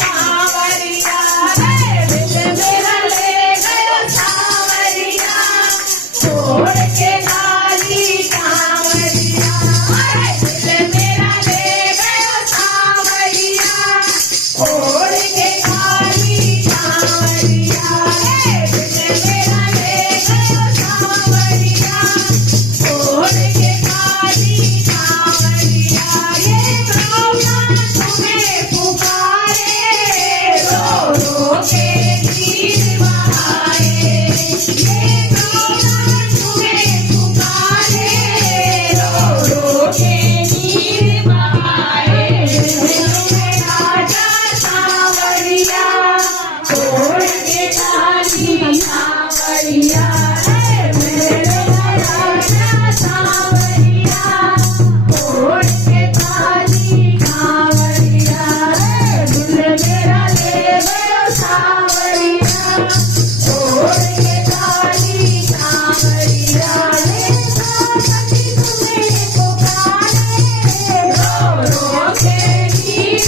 कांवरिया रे दिल मेरा ले गयो सांवरिया छोड़ के काली कांवरिया रे दिल मेरा ले गयो सांवरिया छोड़ के काली कांवरिया रे दिल मेरा ले गयो सांवरिया छोड़ के काली कांवरिया ये प्रभु तुम्हें पुकारे रो रो के नीर बहाए ये प्रभु तुम्हें पुकारे रो रो के नीर बहाए तुम्हें राजा सांवरिया छोड़ के काली कांवरिया रे मेरे राजा सांवरिया छोड़ के काली कांवरिया रे दिल मेरा ले गयो सांवरिया छोड़ के काली कांवरिया रे भगवती तुम्हें पुकारे रो रो के नीर